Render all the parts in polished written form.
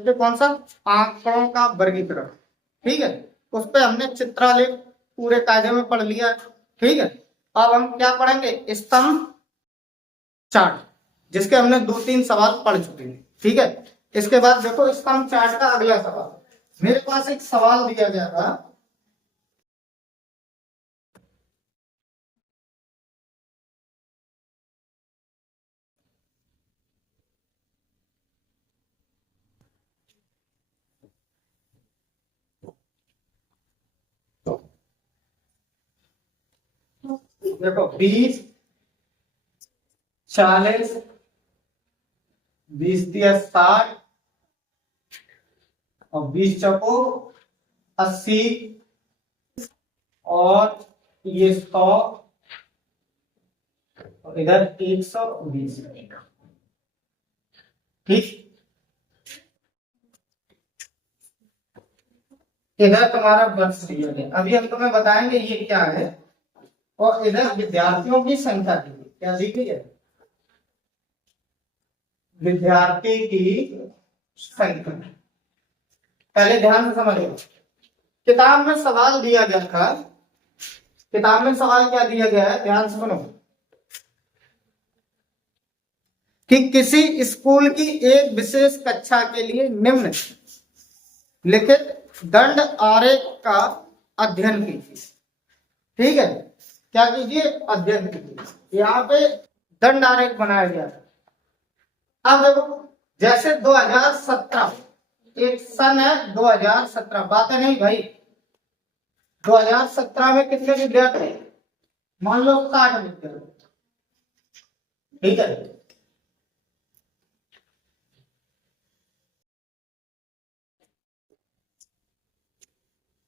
तो कौन सा, आंकड़ों का वर्गीकरण। ठीक है, उस पर हमने चित्रालेख पूरे कायदे में पढ़ लिया है। ठीक है, अब हम क्या पढ़ेंगे, स्तंभ चार्ट, जिसके हमने 2-3 सवाल पढ़ चुके हैं। ठीक है, इसके बाद देखो स्तंभ चार्ट का अगला सवाल, मेरे पास एक सवाल दिया गया था। देखो 20, 40, 20 या 60 और 20 चौको 80 और ये 100 और इधर 120। ठीक, इधर तुम्हारा वर्ष दिया है, अभी हम तुम्हें बताएंगे ये क्या है। और इधर विद्यार्थियों की संख्या दी गई, क्या दी गई है, विद्यार्थी की संख्या। पहले ध्यान से समझो, किताब में सवाल दिया गया था, किताब में सवाल क्या दिया गया है, ध्यान से सुनो, कि किसी स्कूल की एक विशेष कक्षा के लिए निम्न लिखित दंड आरेख का अध्ययन कीजिए। ठीक है, क्या कीजिए, अध्ययन कीजिए। यहाँ पे दंड आरेख बनाया गया है। अब देखो, जैसे 2017 एक सन है, 2017 बात है नहीं भाई, 2017 में कितने विद्यार्थी, मान लो 60 विद्यार्थी। ठीक है,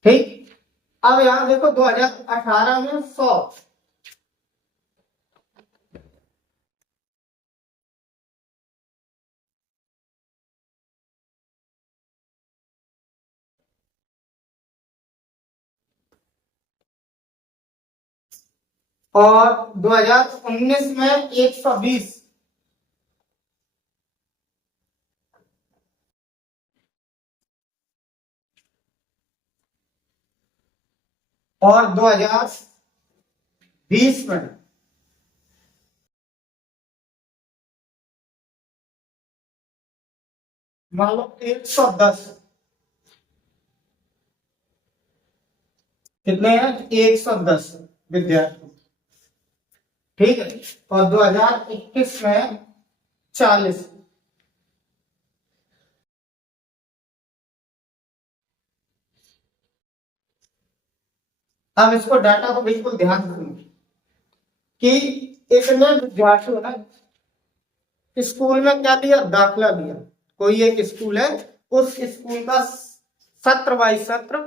ठीक, अब यहां देखो 2018 में 100, और 2019 में 120, और 2020 में मान लो 110। कितने हैं, 110 विद्यार्थी। ठीक है, और 2021 में 40। अब इसको डाटा को बिल्कुल ध्यान से सुनिए कि इतने विद्यार्थी ना, स्कूल में क्या दिया, दाखिला दिया, कोई एक स्कूल है, उस स्कूल का सत्र बाई सत्र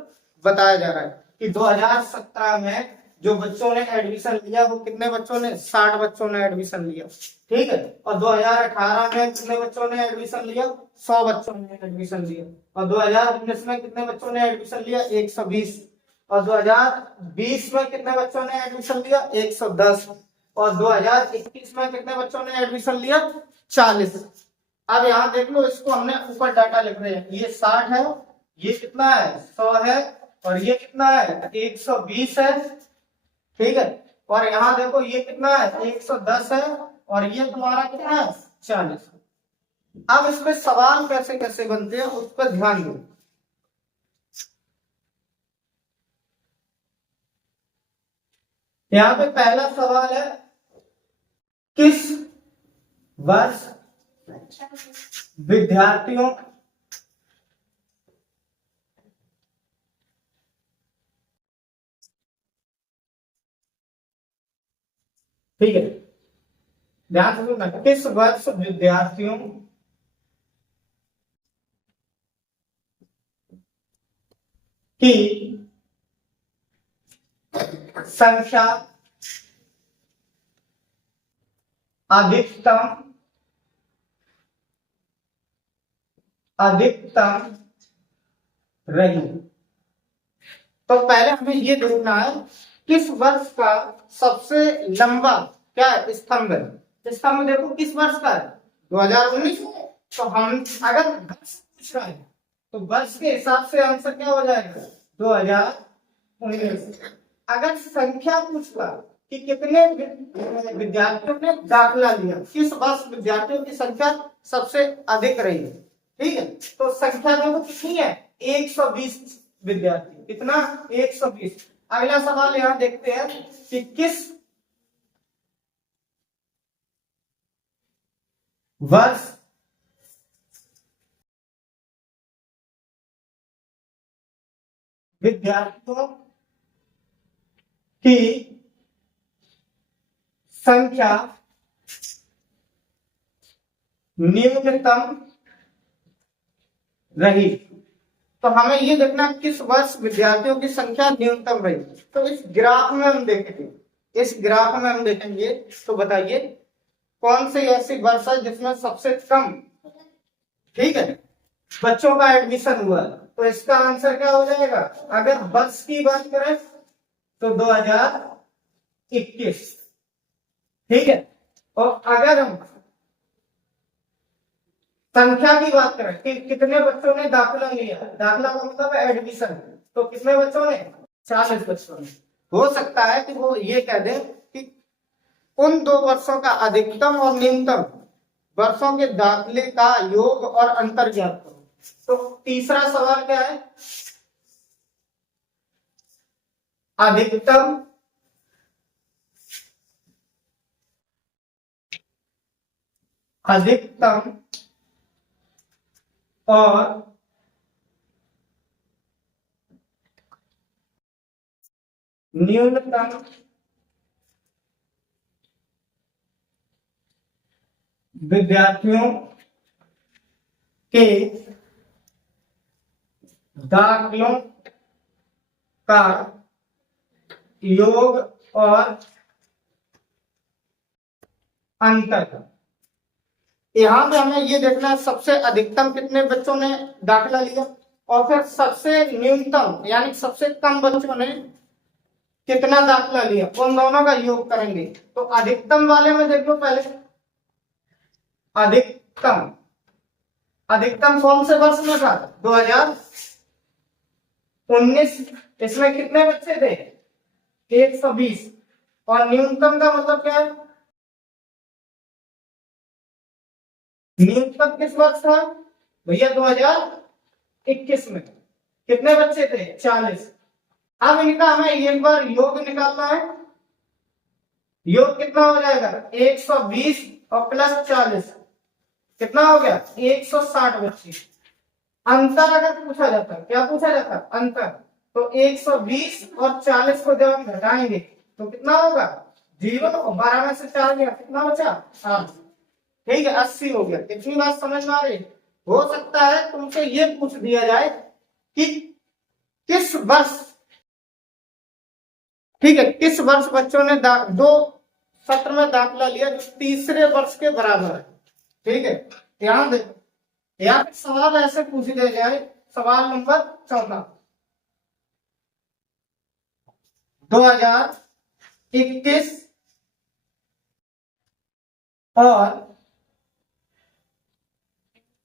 बताया जा रहा है कि 2017 में जो बच्चों ने एडमिशन लिया वो कितने बच्चों ने, 60 बच्चों ने एडमिशन लिया। ठीक है, और 2018 में कितने बच्चों ने एडमिशन लिया, 100 बच्चों ने एडमिशन लिया। और 2019 में कितने बच्चों ने एडमिशन लिया, 120। और 2020 में कितने बच्चों ने एडमिशन लिया, 110। और 2021 में कितने बच्चों ने एडमिशन लिया, 40। अब यहाँ देख लो, इसको हमने ऊपर डाटा लिख रहे हैं, ये 60 है, ये कितना है, 100 है, और ये कितना है, 120 है। ठीक है, और यहाँ देखो ये कितना है, 110 है, और ये तुम्हारा कितना है, 40। अब इसमें सवाल कैसे कैसे बनते हैं उस पर ध्यान दो। यहाँ पे पहला सवाल है, किस वर्ष विद्यार्थियों ठीक है, ध्यान से सुनना, किस वर्ष विद्यार्थियों की संख्या अधिकतम रही। तो पहले हमें ये देखना है किस वर्ष का सबसे लंबा क्या है, स्तंभ है। स्तंभ देखो किस वर्ष का है, 2019। तो हम अगर पूछ रहा है तो वर्ष के हिसाब से आंसर क्या हो जाएगा 2019। अगर संख्या पूछता कि कितने विद्यार्थियों ने दाखिला लिया, किस वर्ष विद्यार्थियों की संख्या सबसे अधिक रही है, ठीक है, तो संख्या देखो कितनी है 120 विद्यार्थी। कितना 120। अगला सवाल यहां देखते हैं कि किस वर्ष विद्यार्थियों की संख्या न्यूनतम रही। तो हमें ये देखना किस वर्ष विद्यार्थियों की संख्या न्यूनतम रही। तो इस ग्राफ में हम देखेंगे, इस ग्राफ में हम देखेंगे तो बताइए कौन सी ऐसी वर्ष है जिसमें सबसे कम, ठीक है, बच्चों का एडमिशन हुआ। तो इसका आंसर क्या हो जाएगा, अगर वर्ष की बात करें तो 2021, ठीक है। और अगर हम संख्या की बात करें कि कितने बच्चों ने दाखिला लिया, दाखिला का मतलब एडमिशन, तो कितने बच्चों ने 40 बच्चों ने। हो सकता है कि वो ये कह दे कि उन 2 वर्षों का अधिकतम और न्यूनतम वर्षों के दाखिले का योग और अंतर ज्ञात करो। तो तीसरा सवाल क्या है, अधिकतम और न्यूनतम विद्यार्थियों के दाखिलों का योग और अंतर। यहां पे हमें ये देखना है सबसे अधिकतम कितने बच्चों ने दाखिला लिया और फिर सबसे न्यूनतम यानी सबसे कम बच्चों ने कितना दाखिला लिया, उन दोनों का योग करेंगे। तो अधिकतम वाले में देख लो पहले, अधिकतम अधिकतम कौन से वर्ष में था 2019। इसमें कितने बच्चे थे 120। और न्यूनतम का मतलब क्या है, न्यूनतम किस वर्ष था भैया 2021 में। कितने बच्चे थे 40। अब इनका हमें एक बार योग निकालना है। योग कितना हो जाएगा 120 और प्लस 40 कितना हो गया 160 बच्चे। अंतर अगर पूछा जाता, क्या पूछा जाता अंतर, तो 120 और 40 को जब हम घटाएंगे तो कितना होगा 0 और 12 में से 4 गया, कितना बचा 8, ठीक है 80 हो गया। इतनी बात समझ में आ रही। हो सकता है तुमसे ये पूछ दिया जाए कि किस वर्ष, ठीक है, किस वर्ष बच्चों ने 2 सत्र में दाखिला लिया जो तीसरे वर्ष के बराबर है, ठीक है। ध्यान दे, यहाँ पे सवाल ऐसे पूछ दिया जाए, सवाल नंबर 14, 2021 और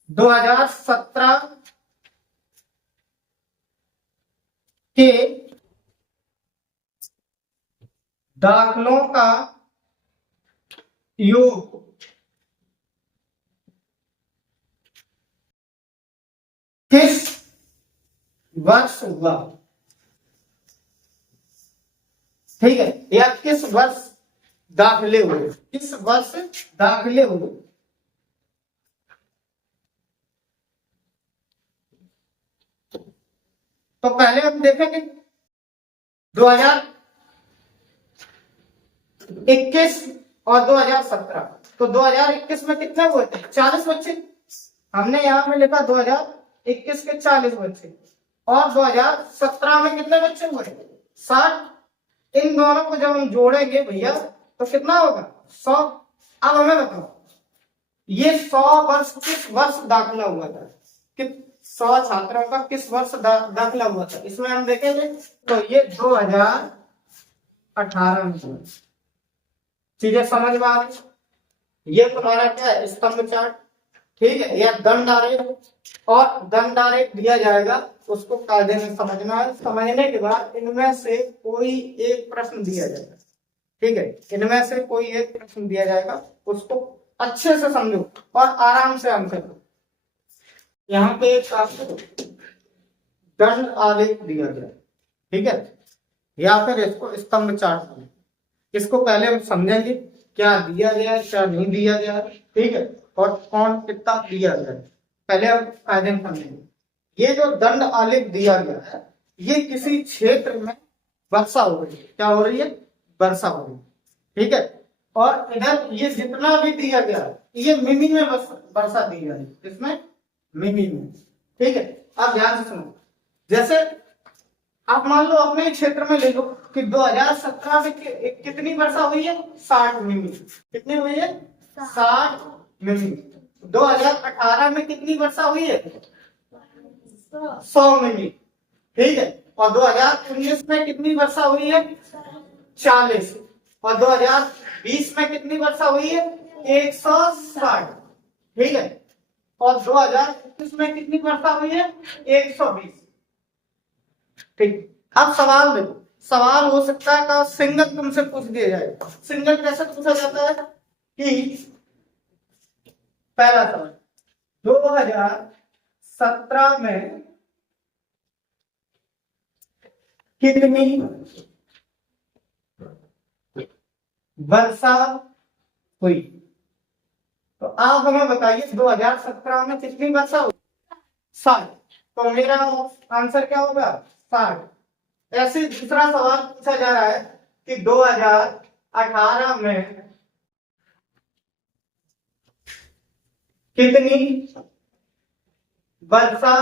2017 के दाखिलों का योग किस वर्ष हुआ, ठीक है, या किस वर्ष दाखिले हुए, किस वर्ष दाखिले हुए। तो पहले हम देखेंगे 2021 और 2017। तो 2021 में कितने हुए थे 40 बच्चे, हमने यहां में लिखा 2021 के 40 बच्चे, और 2017 में कितने बच्चे हुए 60। इन दोनों को जब हम जोड़ेंगे भैया तो कितना होगा 100। अब हमें बताओ ये 100 वर्ष किस वर्ष दाखिला हुआ था, कि 100 छात्रों का किस वर्ष दाखिला हुआ था, इसमें हम देखेंगे तो ये 2018 में। चीजें समझ में आ रही। ये तुम्हारा क्या है स्तंभ चार्ट, ठीक है, या दंड आरेख और दंड आरेख दिया जाएगा, उसको कायदे में समझना है। समझने के बाद इनमें से कोई एक प्रश्न दिया जाएगा, ठीक है, इनमें से कोई एक प्रश्न दिया जाएगा, उसको अच्छे से समझो और आराम से आंसर करो। यहाँ पे एक आपको दंड आलेख दिया गया, ठीक है, या फिर इसको स्तंभ चार्ट समझो। इसको पहले हम समझेंगे क्या दिया गया है, क्या नहीं दिया गया है, ठीक है, और कौन कितना दिया गया है, पहले हम कायदे में समझेंगे। ये जो दंड आलेख दिया गया है, ये किसी क्षेत्र में वर्षा हो रही है, क्या हो रही है, वर्षा हो रही है, ठीक है, और इधर ये जितना भी दिया गया है, ये मिमी में वर्षा दी गई है, इसमें मिमी में, ठीक है। अब ध्यान से सुनो, जैसे आप मान लो अपने क्षेत्र में ले लो कि 2017 में कितनी वर्षा हुई है, 60 मिमी। कितनी हुई है, 60 मिमी। 2018 में कितनी वर्षा हुई है, 100 मिमी, ठीक है, और 2019 में कितनी वर्षा हुई है, 40, और 2020 में कितनी वर्षा हुई है, 160, ठीक है, और 2021 में कितनी वर्षा हुई है, 120, ठीक। अब सवाल देखो, सवाल हो सकता है का सिंगल तुमसे पूछ दिया जाए। सिंगल कैसे पूछा जाता है कि पहला सवाल 2017 में कितनी वर्षा हुई, तो आप हमें बताइए 2017 में कितनी वर्षा हुई, 60, तो मेरा आंसर क्या होगा, 60। ऐसे दूसरा सवाल पूछा जा रहा है कि 2018 में कितनी वर्षा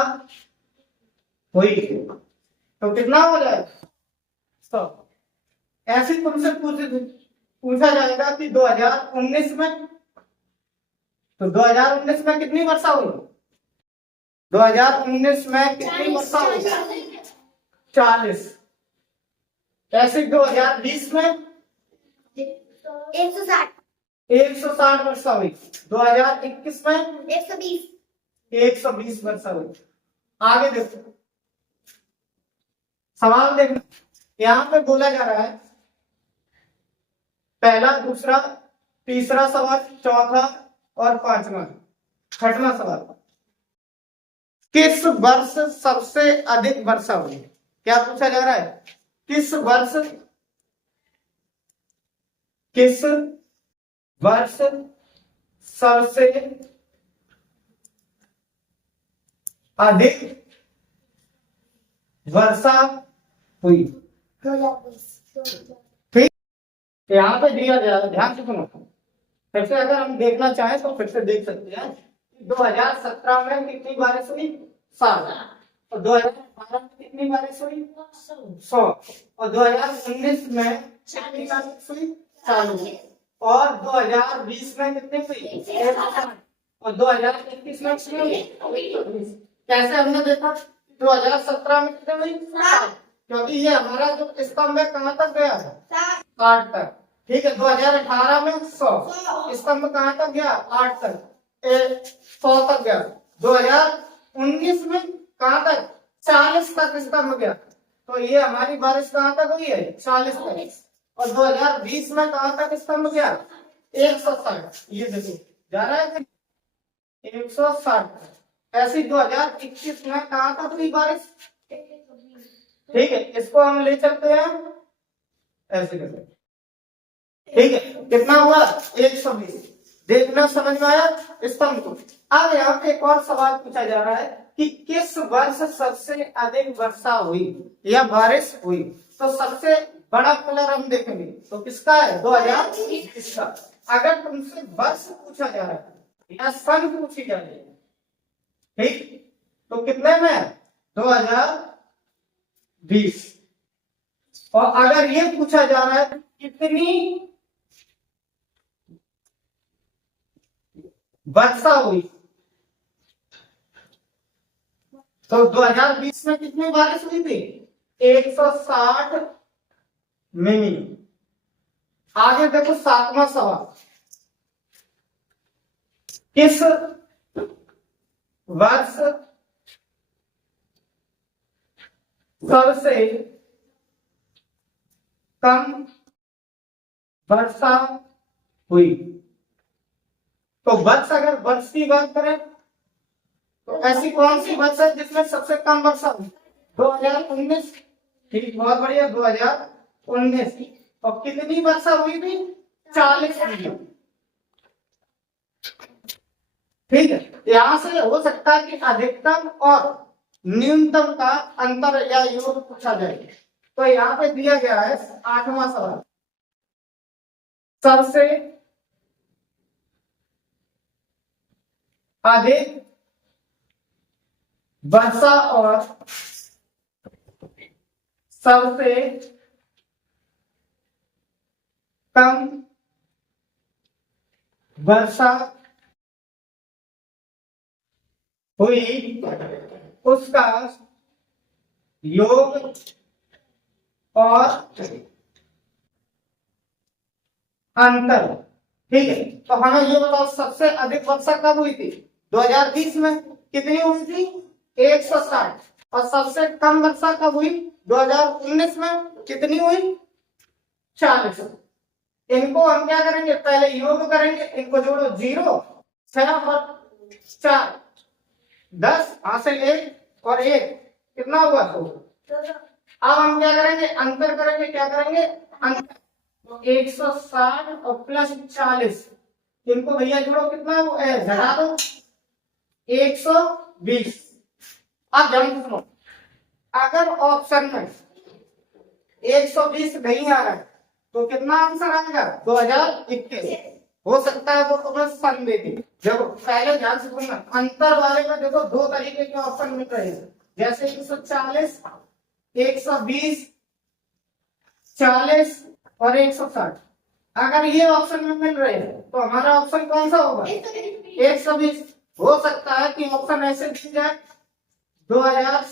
हुई, तो कितना हो जाएगा, 100। ऐसे तुमसे पूछा जाएगा कि 2019 में, तो 2019 में कितनी वर्षा हुई, 2019 में कितनी वर्षा हुई, 40। ऐसे 2020 में 160 वर्षा हुई। 2021 में 120 वर्षा हुई। आगे देखो, सवाल देखो, यहां पे बोला जा रहा है पहला, दूसरा, तीसरा सवाल, चौथा और पांचवा, छठवां सवाल, किस वर्ष सबसे अधिक वर्षा हुई, क्या पूछा जा रहा है, किस वर्ष सबसे अधिक वर्षा हुई, ठीक। यहाँ पे दिया गया, ध्यान से सुनो, फिर से अगर हम देखना चाहें तो फिर से देख सकते हैं। 2017 में कितनी बारिश हुई, 60, और 2018 में कितनी बारिश हुई, 100, और 2019 में कितनी बारिश हुई, 40, और 2020 में कितनी हुई, 160, और 2021 में कितनी हुई। कैसे हमने देखा 2017 में कितनी हुई, 60, क्योंकि ये हमारा जो स्तंभ है कहाँ तक गया है, 60 तक, ठीक है। 2018 में 100, स्तंभ कहाँ तक गया, 8 तक, 100 तक गया। 2019 में कहाँ तक, 40 तक स्तंभ गया, तो ये हमारी बारिश कहाँ तक हुई है, 40 तक, और 2020 में कहाँ तक स्तंभ गया, 160, ये देखो जा रहा है 160। ऐसी 2021 में कहाँ तक हुई बारिश, ठीक है, इसको हम ले चलते हैं ऐसे करके, ठीक है, कितना हुआ, 120। देखना समझ में आया स्तंभ को। अब यहाँ पे एक और सवाल पूछा जा रहा है कि किस वर्ष सबसे अधिक वर्षा हुई या बारिश हुई, तो सबसे बड़ा कलर हम देखेंगे तो किसका है, 2020 का। अगर तुमसे वर्ष पूछा जा रहा है या सन पूछी जा रही है, ठीक, तो कितने में, 2020। और अगर ये पूछा जा रहा है कितनी वर्षा हुई, तो 2020 में कितनी बारिश हुई थी, 160 मिमी। आगे देखो 7वां सवाल, किस वर्ष सबसे कम वर्षा हुई। तो वर्ष, अगर वर्ष की बात करें तो ऐसी कौन सी वर्ष है जिसमें सबसे कम वर्षा हुई? 2019। ठीक, बहुत बढ़िया, 2019। और कितनी वर्षा हुई थी? 40 मिलीमीटर। ठीक है, यहां से हो सकता है कि अधिकतम और न्यूनतम का अंतर या योग पूछा जाए। तो यहाँ पे दिया गया है 8वां सवाल, सबसे अधिक वर्षा और सबसे कम वर्षा हुई उसका योग और अंतर। ठीक है, तो हमें ये बताओ सबसे अधिक वर्षा कब हुई थी? 2020 में। कितनी हुई थी? 160। और सबसे कम वर्षा कब हुई? 2019 में। कितनी हुई? 40। इनको हम क्या करेंगे? पहले योग करेंगे, इनको जोड़ो, 0 6 और 4 10, हासिल 1 और 1 कितना हुआ? 2। अब हम क्या करेंगे? अंतर करेंगे। क्या करेंगे? अंतर। 160 और प्लस 40, इनको भैया जोड़ो, कितना घटा दो, 120। अब ध्यान सुनो, अगर ऑप्शन में 120 नहीं आ रहा है तो कितना आंसर आएगा? 2021। हो सकता है वो तुम्हें सन देती। देखो पहले ध्यान से सुनना, अंतर वाले में देखो 2 तरीके के ऑप्शन मिल रहे हैं, जैसे 140, 120, 40 और 160। अगर ये ऑप्शन में मिल रहे हैं तो हमारा ऑप्शन कौन सा होगा? 120। हो सकता है कि ऑप्शन ऐसे दिख जाए 2000,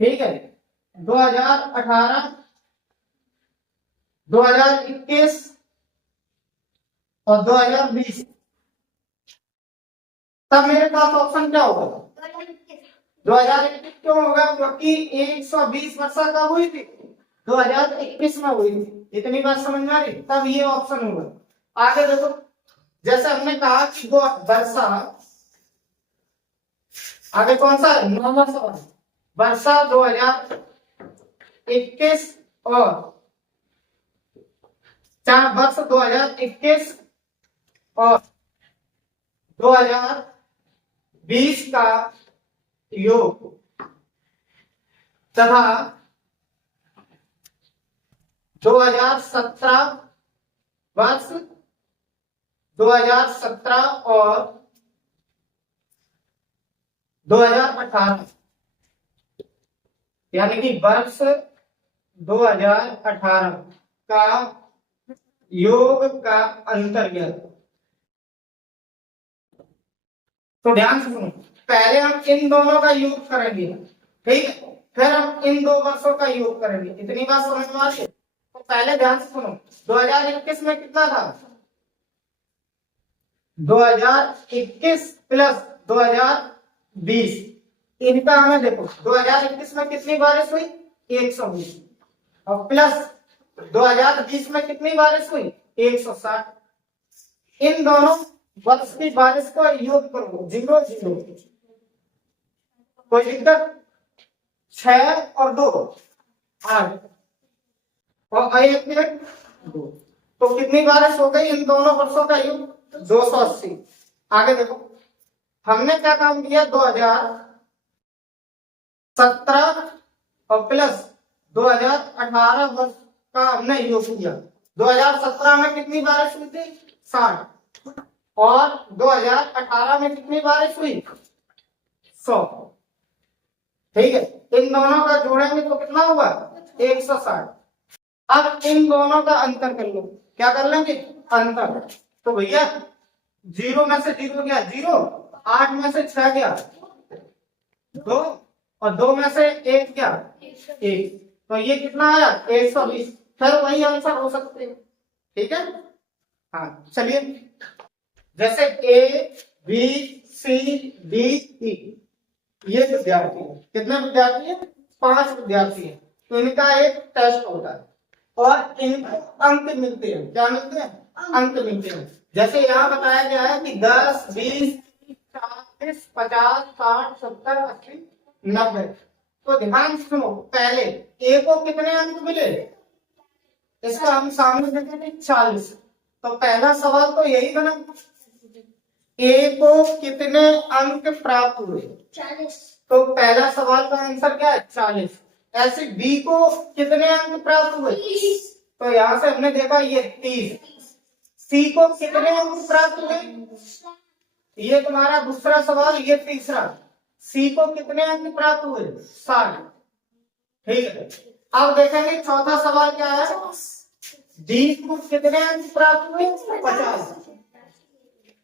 ठीक है, 2018, 2021 और 2020। तब मेरे पास ऑप्शन क्या होगा? 2021 क्यों होगा? क्योंकि 120 वर्षा कब हुई थी? 2021 में हुई थी। इतनी बात समझ में आ रही? तब ये ऑप्शन होगा। आगे देखो, जैसे हमने कहा कि वो वर्षा, आगे कौन सा? 9वां सवाल, वर्षा 2021 और वर्ष 2021 और 2020 का योग तथा 2017 वर्ष 2017 और 2018, यानी कि वर्ष 2018 का योग का अंतर क्या? तो ध्यान से सुनो, पहले हम इन दोनों का योग करेंगे, ठीक है, फिर हम इन 2 वर्षों का योग करेंगे। इतनी बात समझ में आ रही है? तो पहले ध्यान से सुनो, 2021 में कितना था? 2021 प्लस 2020, इनका हमें देखो, 2021 में कितनी बारिश हुई? 120। और प्लस 2020 में कितनी बारिश हुई? 160। इन दोनों वर्ष की बारिश का योग करो, 0 0। कोई दिक्कत? 6 और 2 8 और 1 1 2। तो कितनी बारिश हो गई इन दोनों वर्षों का योग? 280। आगे देखो, हमने क्या काम किया? 2017 और प्लस 2018 वर्ष का हमने योग किया। 2017 में कितनी बारिश हुई थी? 60। और 2018 में कितनी बारिश हुई? 100। ठीक है, इन दोनों का जोड़ेंगे तो कितना होगा? 160। अब इन दोनों का अंतर कर लो। क्या कर लेंगे? अंतर। तो भैया 0 में से 0 गया 0, 8 में से 6 गया 2 और 2 में से 1 गया 1। तो ये कितना आया? 120। फिर वही आंसर हो सकते हैं। ठीक है, हाँ चलिए, जैसे A B C D E, ये विद्यार्थी है। कितने विद्यार्थी है? 5 विद्यार्थी है। तो इनका एक टेस्ट होता है और इनको अंक मिलते हैं। क्या मिलते हैं? अंक मिलते हैं। जैसे यहाँ बताया गया है कि 10, 20, 40, 50, 60, 70, 80, 90। तो ध्यान से सुनो, पहले ए को कितने अंक मिले? इसका हम सामने देखेंगे 40। तो पहला सवाल तो यही बना, ए को कितने अंक प्राप्त हुए? 40। तो पहला सवाल का आंसर क्या है? 40। ऐसे बी को कितने अंक प्राप्त हुए? 30। तो यहां से हमने देखा ये 30। सी को कितने अंक प्राप्त हुए? ये तुम्हारा दूसरा सवाल, ये तीसरा। सी को कितने अंक प्राप्त हुए? 60। ठीक है। अब देखेंगे चौथा सवाल क्या है। डी को कितने अंक प्राप्त हुए? 50।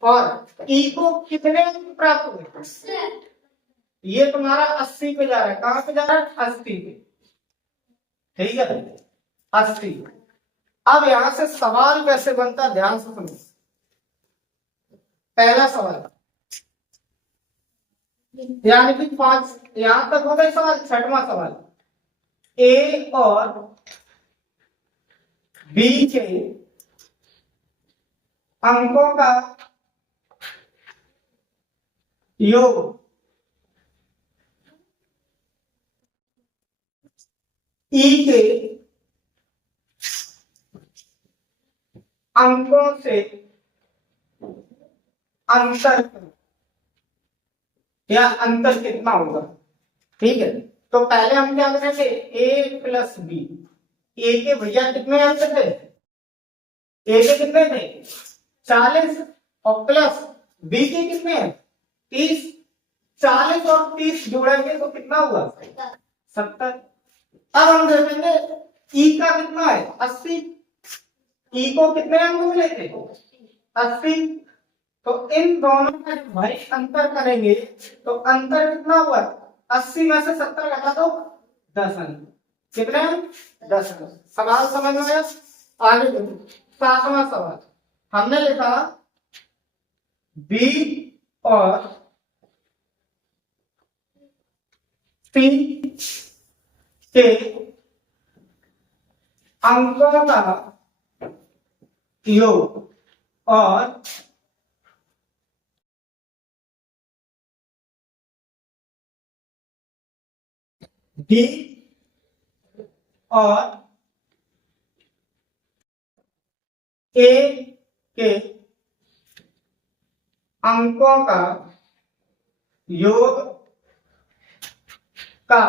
और ई को कितने अंक प्राप्त हुए? ये तुम्हारा 80 पे जा रहा है। कहां पे जा रहा है? 80 पे। ठीक है, 80। अब यहां से सवाल कैसे बनता, ध्यान से सुनो। पहला सवाल यानी कि 5, यहां तक हो गए सवाल। छठवां सवाल, ए और बी के अंकों का योग ई के अंकों से अंतर या अंतर कितना होगा? ठीक है। तो पहले हम क्या करेंगे, ए प्लस बी। ए के भैया कितने अंक थे? ए के कितने थे? 40। और प्लस बी के कितने हैं? 30। 40 और 30 जोड़ेंगे तो कितना हुआ? 70। अब हम देखेंगे ई का कितना है? 80। ई को कितने अंक मिले थे? 80। तो इन दोनों का भाई अंतर करेंगे तो अंतर कितना हुआ? 80 में से 70 घटा दो, 10 अंक। कितने अंक? 10 अंक। सवाल समझ में आया? आगे देखो, 7वां सवाल हमने लिखा बी और सी के अंकों का योग और डी और ए के अंकों का योग का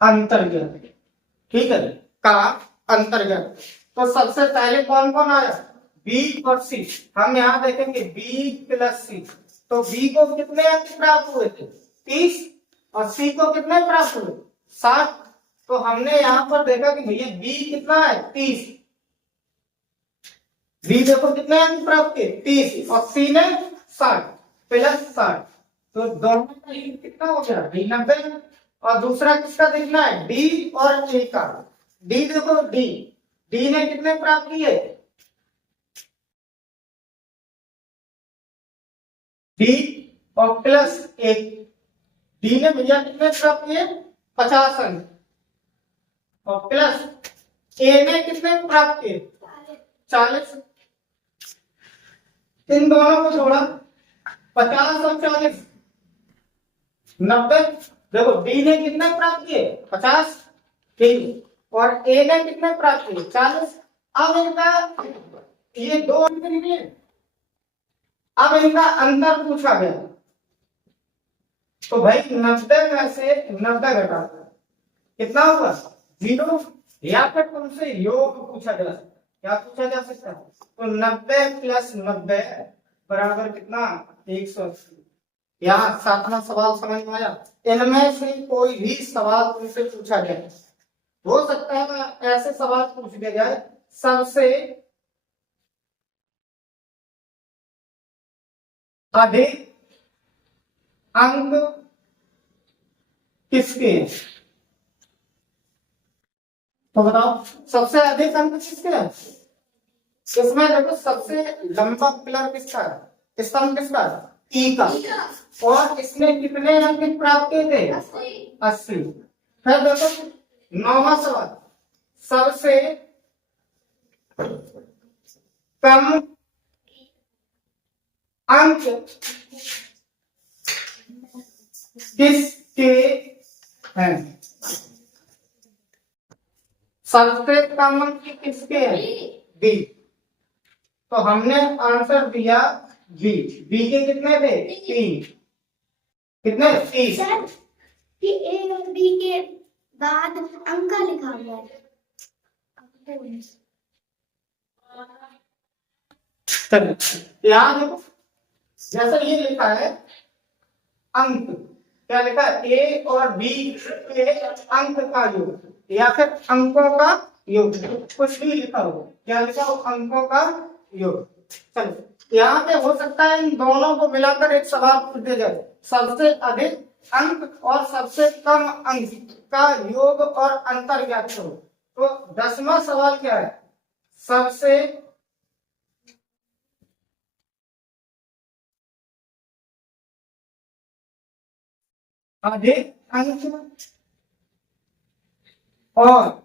अंतर्गत। ठीक है, का अंतर्गत। तो सबसे पहले कौन कौन आया? बी और सी। हम यहां देखेंगे बी प्लस सी। तो बी को कितने अंक प्राप्त हुए थे? 30। और सी को कितने प्राप्त हुए? 60। तो हमने यहां पर देखा कि भैया बी कितना है? 30। बी देखो कितने अंक प्राप्त किए? 30। और सी ने 60 प्लस 60। तो दोनों का योग कितना हो गया? 90। और दूसरा किसका देखना है? डी और ए का। डी देखो, डी डी ने कितने प्राप्त किए? डी और प्लस एक। डी ने भैया कितने प्राप्त किए? 50 अंक। और प्लस ए ने कितने प्राप्त किए? 40। इन दोनों को जोड़ा, 50 और 40, 90। देखो डी ने कितने प्राप्त किए? 50। ठीक। और ए ने कितने प्राप्त किए? 40। अब इनका ये दो अंक निकले। अब इनका अंतर पूछा गया। तो भाई 90 में से 90 घटा दो, कितना होगा? 0। या फिर तुमसे योग पूछा जा सकता है। क्या पूछा जा सकता है? तो 90 प्लस 90 बराबर कितना? 180। यहाँ 7वां सवाल समझ में आया? इनमें से कोई भी सवाल तुमसे पूछा जाए, हो सकता है ऐसे सवाल पूछ दिया जाए, सबसे अधिक अंक किसके हैं? तो बताओ, सबसे अधिक अंक किसके हैं? इसमें देखो सबसे लंबा पिलर किसका है, स्तंभ किसका है, ई का। और इसने कितने अंक प्राप्त किए थे, 80। फिर देखो 9वां सवाल, सबसे कम अंक किसके हैं, सबसे कम अंक किसके हैं, बी। तो हमने आंसर दिया बी। बी के कितने थे, 3। कितने, 30। सर कि ए और बी के बाद अंक का लिखा हुआ है। चलिए यहाँ देखो, जैसा ये लिखा है अंक, क्या लिखा है, ए और बी के अंक का योग या फिर अंकों का योग, कुछ भी लिखा हो, क्या लिखा हो, अंकों का योग। चलो यहाँ पे हो सकता है इन दोनों को मिलाकर एक सवाल पूछ दिया जाए, सबसे अधिक अंक और सबसे कम अंक का योग और अंतर ज्ञात करो। तो 10वां सवाल क्या है, सबसे अधिक अंक और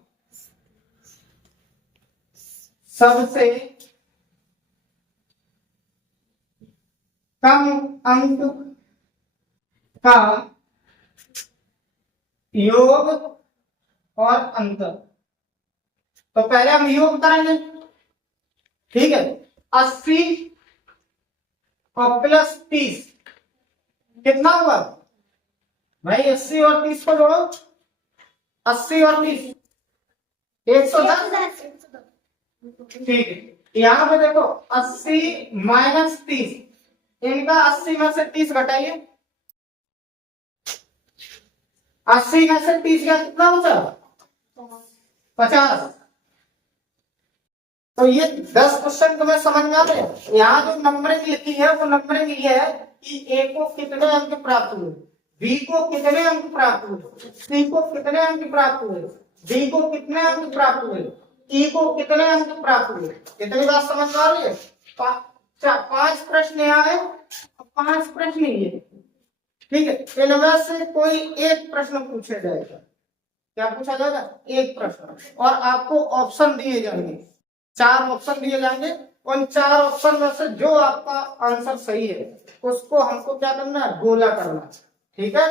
सबसे कम अंक का योग और अंतर। तो पहले हम योग करेंगे, ठीक है। 80 और प्लस 30 कितना हुआ भाई, 80 और 30 को जोड़ो, 80 और 30 110। ठीक है, यहाँ पे देखो 80 माइनस 30, इनका 80 में से 30 घटाइए, 80 में से 30 का कितना बचा, 50। तो ये 10 क्वेश्चन तुम्हें समझ में आ रहे। यहाँ जो नंबरिंग लिखी है वो नंबरिंग ये है कि ए को कितने अंक प्राप्त हुए, बी को कितने अंक प्राप्त हुए, सी को कितने अंक प्राप्त हुए, डी को कितने अंक प्राप्त हुए, ई को कितने अंक प्राप्त हुए। इतनी बात समझ में आ रही है। 5 प्रश्न यहाँ है, 5 प्रश्न ये, ठीक है। इनमें से कोई एक प्रश्न पूछा जाएगा, क्या पूछा जाएगा, एक प्रश्न, और आपको ऑप्शन दिए जाएंगे, 4 ऑप्शन दिए जाएंगे। उन 4 ऑप्शन में से जो आपका आंसर सही है उसको हमको क्या करना है, गोला करना, ठीक है।